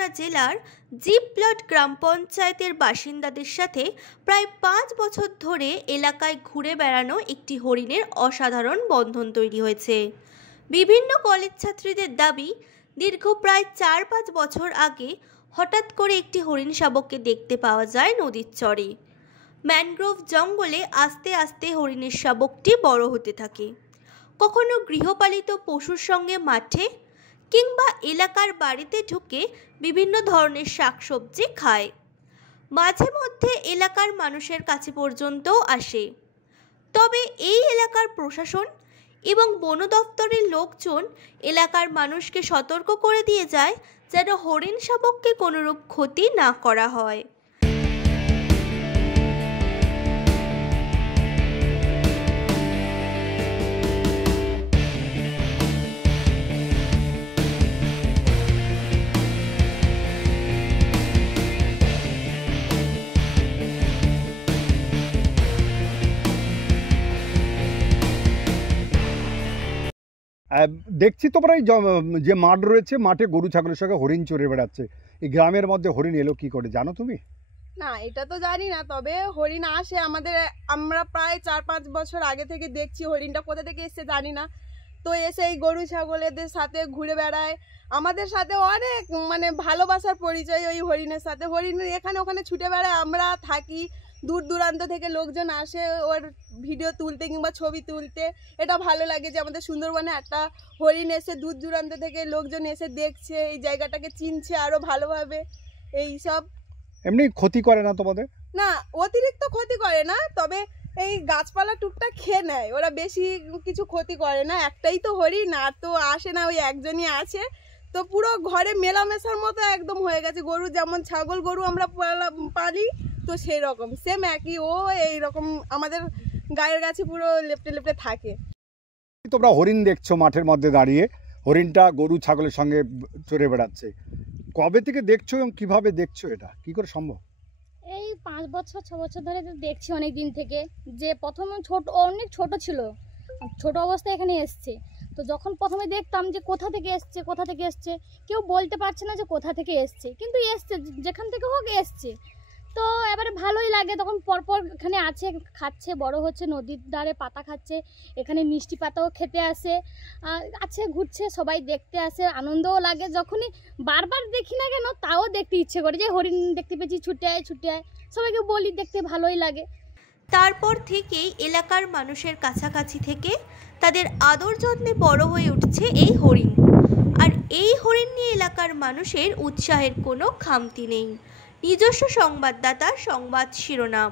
বরগুনা জেলার জিপ্লট গ্রাম পঞ্চায়েতের বাসিন্দাদের সাথে প্রায় ৫ বছর ধরে এলাকায় ঘুরে বেড়ানো একটি হরিণের অসাধারণ বন্ধন তৈরি হয়েছে। বিভিন্ন কলেজ ছাত্রীদের দাবি, দীর্ঘ প্রায় ৪-৫ বছর আগে হঠাৎ করে একটি হরিণ শাবককে দেখতে পাওয়া যায় নদীর চরে। ম্যানগ্রোভ জঙ্গলে আস্তে আস্তে হরিণের শাবকটি বড় হতে থাকে। কখনো গৃহপালিত পশুর সঙ্গে মাঠে কিংবা এলাকার বাড়িতে ঢুকে বিভিন্ন ধরনের শাকসবজি খায়। মাঝে মধ্যে এলাকার মানুষের কাছে পর্যন্তও আসে। তবে এই এলাকার প্রশাসন এবং বন দপ্তরের লোকজন এলাকার মানুষকে সতর্ক করে দিয়ে যায় যেন হরিণ শাবককে কোনোরূপ ক্ষতি না করা হয়। দেখছি তোমরা এই যে মাঠ রয়েছে, মাঠে গরু ছাগলের সঙ্গে হরিণ চড়ে বেড়াচ্ছে। এই গ্রামের মধ্যে হরিণ এলো কি করে জানো তুমি? না, এটা তো জানি না, তবে হরিণ আসে আমাদের। আমরা প্রায় ৪-৫ বছর আগে থেকে দেখছি। হরিণটা কোথা থেকে এসছে জানি না, তো এসে এই গরু ছাগলেদের সাথে ঘুরে বেড়ায়। আমাদের সাথে অনেক ভালোবাসার পরিচয় ওই হরিণের সাথে। হরিণ এখানে ওখানে ছুটে বেড়ায়, আমরা থাকি। দূর দূরান্ত থেকে লোকজন আসে ওর ভিডিও তুলতে কিংবা ছবি তুলতে। এটা ভালো লাগে যে আমাদের সুন্দরবনে একটা হরিণ এসে দূর দূরান্ত থেকে লোকজন এসে দেখছে, এই জায়গাটাকে চিনছে আরও ভালোভাবে। এই সব এমনি ক্ষতি করে না তোমাদের? না, অতিরিক্ত ক্ষতি করে না, তবে এই গাছপালা টুকটাক খেয়ে নেয়। ওরা বেশি কিছু ক্ষতি করে না। একটাই তো হরিণ, আর তো আসে না, ওই একজনই আছে। তো পুরো ঘরে মেলামেশার মতো একদম হয়ে গেছে। গরু যেমন ছাগল গরু আমরা পালি, তো সেই রকম সেম একই ও এইরকম আমাদের গায়ের কাছে পুরো লেপটে লেপটে থাকে। তোমরা হরিণ দেখছো মাঠের মধ্যে দাঁড়িয়ে, হরিণটা গরু ছাগলের সঙ্গে চড়ে বেড়াচ্ছে। কবে থেকে দেখছো এবং কিভাবে দেখছো? এটা কি করে সম্ভব? এই ৫ বছর ৬ বছর ধরে দেখছি, অনেক দিন থেকে। যে প্রথমে অনেক ছোট ছিল, ছোট অবস্থায় এখানে এসছে। তো যখন প্রথমে দেখতাম যে কোথা থেকে এসছে, কেউ বলতে পারছে না যে কোথা থেকে এসছে, কিন্তু এসছে, যেখান থেকে হোক এসছে। তো এবারে ভালোই লাগে। তখন পরপর এখানে আছে, খাচ্ছে, বড় হচ্ছে, নদীর ধারে পাতা খাচ্ছে। এখানে মিষ্টি পাতাও খেতে আসে, আছে, ঘুরছে, সবাই দেখতে আসে, আনন্দও লাগে। যখনই বারবার দেখি না কেন, তাও দেখতে ইচ্ছে করে, যে হরিণ দেখতে পেয়েছি, ছুটে আয়। সবাইকে বলি, দেখতে ভালোই লাগে। তারপর থেকেই এলাকার মানুষের কাছাকাছি থেকে তাদের আদর যত্নে বড় হয়ে উঠছে এই হরিণ। আর এই হরিণ নিয়ে এলাকার মানুষের উৎসাহের কোনো খামতি নেই। নিজস্ব সংবাদদাতা, সংবাদ শিরোনাম।